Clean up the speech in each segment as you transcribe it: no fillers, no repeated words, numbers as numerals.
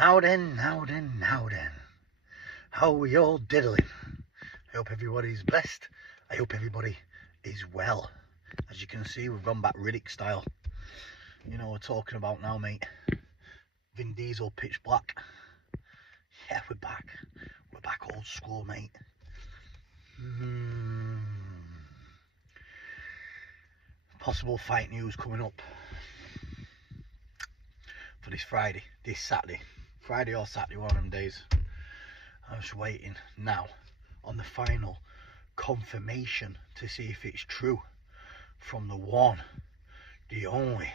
Now then. How are we all diddling? I hope everybody's blessed. I hope everybody is well. As you can see, we've gone back Riddick style. You know what we're talking about now, mate. Vin Diesel, Pitch Black. Yeah, we're back. We're back old school, mate. Possible fight news coming up for this Friday, this Saturday. Friday or Saturday, one of them days. I'm just waiting now on the final confirmation to see if it's true from the one, the only,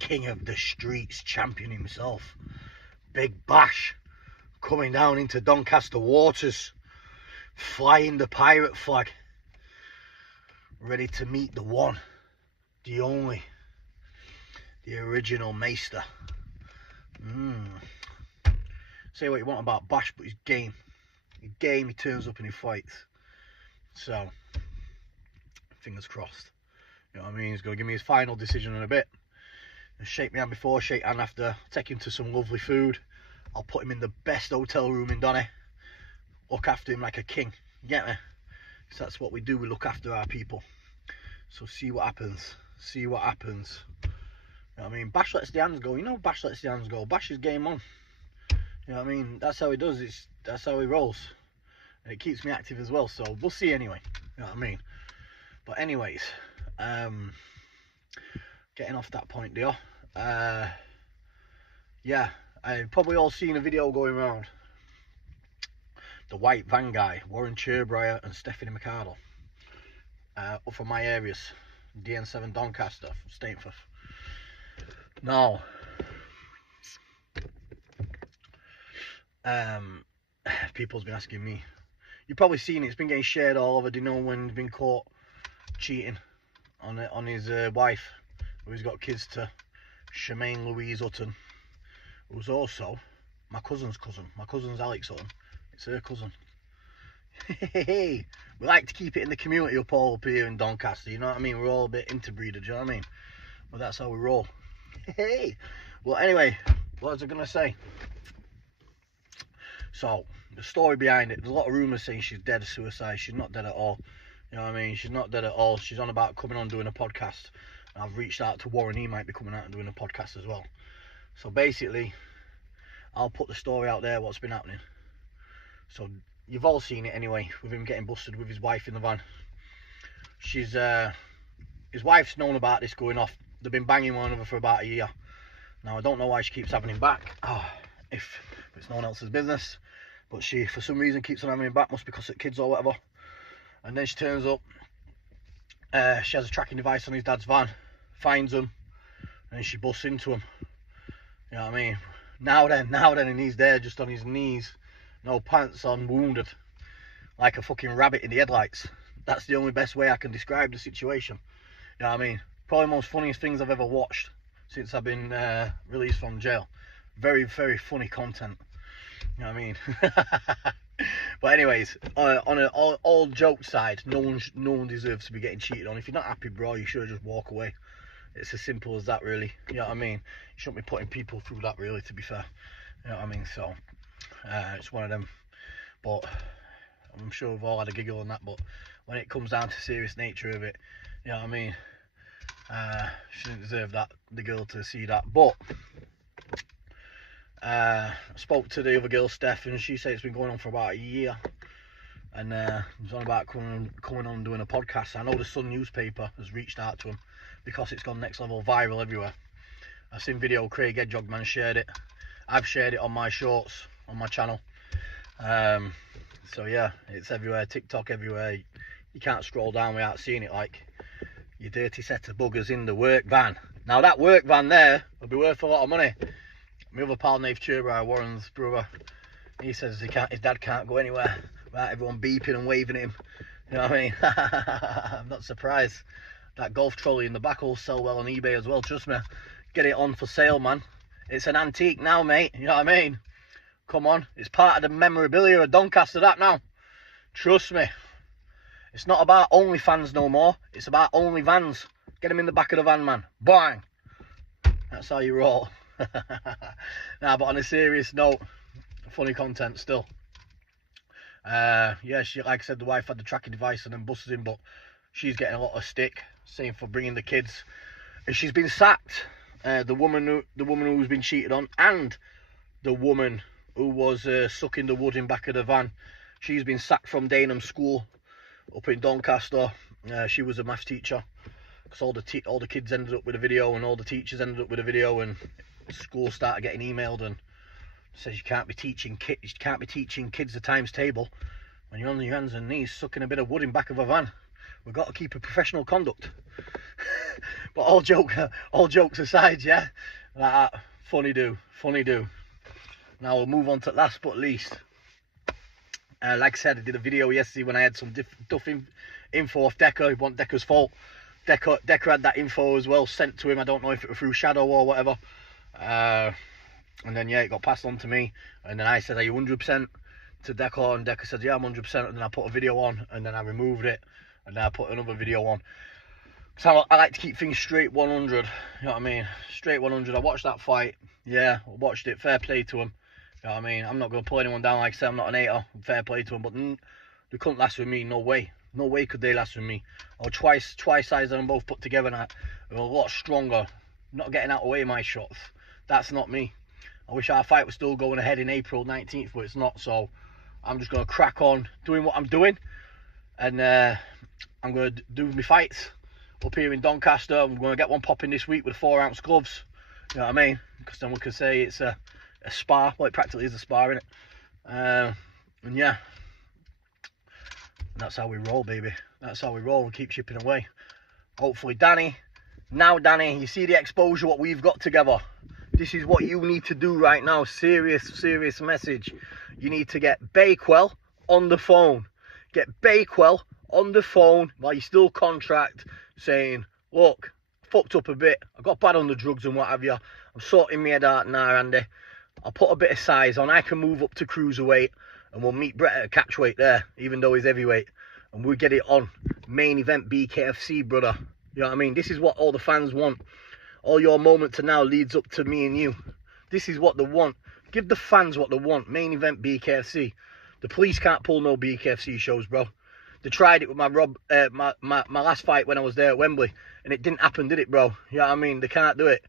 king of the streets, champion himself, Big Bash, coming down into Doncaster waters, flying the pirate flag, ready to meet the one, the only, the original Maester. Say what you want about Bash, but he's game. He's game, he turns up and he fights. So, fingers crossed. You know what I mean? He's going to give me his final decision in a bit. He'll shake me hand before, shake hand after, take him to some lovely food. I'll put him in the best hotel room in Donny. Look after him like a king. You get me? So that's what we do, we look after our people. So see what happens. See what happens. You know what I mean? Bash lets the hands go. You know Bash lets the hands go. Bash is game on. You know what I mean? That's how he does. That's how he rolls. And it keeps me active as well. So we'll see anyway. You know what I mean? But anyways, getting off that point there. Yeah, I've probably all seen a video going around. The white van guy, Warren Cherbrier and Stephanie McArdle. Up from my areas. DN7 Doncaster, Stainforth. Now, people's been asking me, you've probably seen it, it's been getting shared all over. Do you know when he's been caught cheating on his wife, who's got kids to Shemaine Louise Hutton, who's also my cousin's cousin. My cousin's Alex Hutton, it's her cousin. We like to keep it in the community up here in Doncaster, you know what I mean? We're all a bit interbreeded, you know what I mean? But that's how we roll. Well, anyway, what was I going to say? So, the story behind it, there's a lot of rumours saying she's dead of suicide. She's not dead at all. You know what I mean? She's not dead at all. She's on about coming on doing a podcast. And I've reached out to Warren. He might be coming out and doing a podcast as well. So basically, I'll put the story out there, what's been happening. So, you've all seen it anyway, with him getting busted with his wife in the van. She's, his wife's known about this going off. They've been banging one another for about a year. Now, I don't know why she keeps having him back. If it's no one else's business. But she, for some reason, keeps on having him back. Must be because of kids or whatever. And then she turns up. She has a tracking device on his dad's van. Finds him. And then she busts into him. You know what I mean? Now then, and he's there just on his knees. No pants on, wounded. Like a fucking rabbit in the headlights. That's the only best way I can describe the situation. You know what I mean? Probably the most funniest things I've ever watched since I've been released from jail. Very, very funny content. You know what I mean? But anyways, on an all joke side, no one deserves to be getting cheated on. If you're not happy, bro, you should just walk away. It's as simple as that, really. You know what I mean? You shouldn't be putting people through that, really, to be fair. You know what I mean? So, it's one of them. But I'm sure we've all had a giggle on that. But when it comes down to the serious nature of it, you know what I mean? She didn't deserve that, the girl, to see that. But I spoke to the other girl, Steph, and she said it's been going on for about a year. And he's on about coming on and doing a podcast. I know the Sun newspaper has reached out to him because it's gone next level viral everywhere. I've seen video, Craig Hedgehogman shared it. I've shared it on my shorts on my channel. So yeah, it's everywhere, TikTok everywhere. You can't scroll down without seeing it, like, you dirty set of buggers in the work van. Now that work van there will be worth a lot of money. My other pal, Nave Cherbrier, Warren's brother, he says his dad can't go anywhere without everyone beeping and waving at him. You know what I mean? I'm not surprised. That golf trolley in the back will sell well on eBay as well, trust me. Get it on for sale, man. It's an antique now, mate. You know what I mean? Come on. It's part of the memorabilia of Doncaster, that now. Trust me. It's not about OnlyFans no more. It's about OnlyVans. Get him in the back of the van, man. Bang. That's how you roll. Nah, but on a serious note, funny content still. Yeah, she, like I said, the wife had the tracking device and then busted him, but she's getting a lot of stick, saying for bringing the kids, and she's been sacked. The woman who's been cheated on, and the woman who was sucking the wood in back of the van, she's been sacked from Dagenham School up in Doncaster. She was a maths teacher, because all the kids ended up with a video, and all the teachers ended up with a video, and school started getting emailed and says you can't be teaching kids the times table when you're on your hands and knees sucking a bit of wood in back of a van. We've got to keep a professional conduct. But all jokes aside, yeah, like that, funny do. Now we'll move on to last but least. Like I said, I did a video yesterday when I had some tough info off Decker. It wasn't Decker's fault. Decker had that info as well sent to him. I don't know if it was through Shadow or whatever. And then, yeah, it got passed on to me. And then I said, are you 100% to Decker? And Decker said, yeah, I'm 100%. And then I put a video on, and then I removed it. And then I put another video on. So I like to keep things straight 100. You know what I mean? Straight 100. I watched that fight. Yeah, I watched it. Fair play to him. You know what I mean? I'm not going to pull anyone down. Like I said, I'm not an hater. Fair play to him. But they couldn't last with me. No way. No way could they last with me. I was twice size of them both put together, and I was a lot stronger. Not getting out of the way of my shots. That's not me. I wish our fight was still going ahead in April 19th, but it's not. So I'm just going to crack on doing what I'm doing. And I'm going to do my fights up here in Doncaster. I'm going to get one popping this week with 4-ounce gloves. You know what I mean? Because then we could say it's a spar. Well, it practically is a spar, isn't it? And yeah, that's how we roll, baby. That's how we roll. We keep chipping away. Hopefully, Danny, you see the exposure what we've got together. This is what you need to do right now. Serious message. You need to get Bakewell on the phone. Get Bakewell on the phone while you're still contract, saying, look, fucked up a bit. I got bad on the drugs and what have you. I'm sorting my head out now, Andy. I'll put a bit of size on. I can move up to cruiserweight, and we'll meet Brett at a catchweight there, even though he's heavyweight. And we'll get it on. Main event BKFC, brother. You know what I mean? This is what all the fans want. All your moment to now leads up to me and you. This is what they want. Give the fans what they want. Main event BKFC. The police can't pull no BKFC shows, bro. They tried it with my last fight when I was there at Wembley, and it didn't happen, did it, bro? You know what I mean? They can't do it.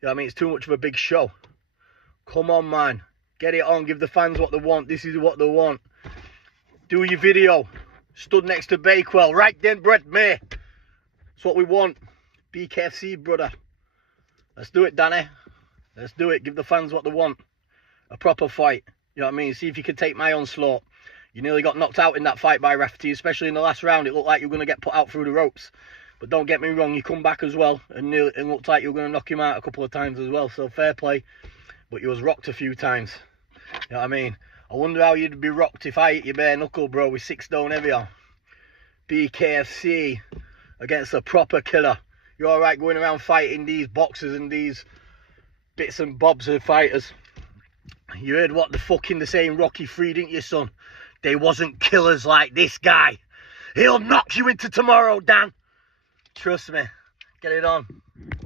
You know what I mean? It's too much of a big show. Come on, man. Get it on. Give the fans what they want. This is what they want. Do your video. Stood next to Bakewell. Right then, Brett May. That's what we want. BKFC, brother. Let's do it, Danny. Let's do it. Give the fans what they want. A proper fight. You know what I mean? See if you can take my onslaught. You nearly got knocked out in that fight by referee, especially in the last round. It looked like you were going to get put out through the ropes. But don't get me wrong, you come back as well, and it looked like you were going to knock him out a couple of times as well. So fair play. But you was rocked a few times. You know what I mean? I wonder how you'd be rocked if I hit your bare knuckle, bro, with 6 stone heavier. BKFC against a proper killer. You're alright going around fighting these boxers and these bits and bobs of fighters. You heard what the fucking the saying Rocky 3, didn't you, son? They wasn't killers like this guy. He'll knock you into tomorrow, Dan. Trust me. Get it on.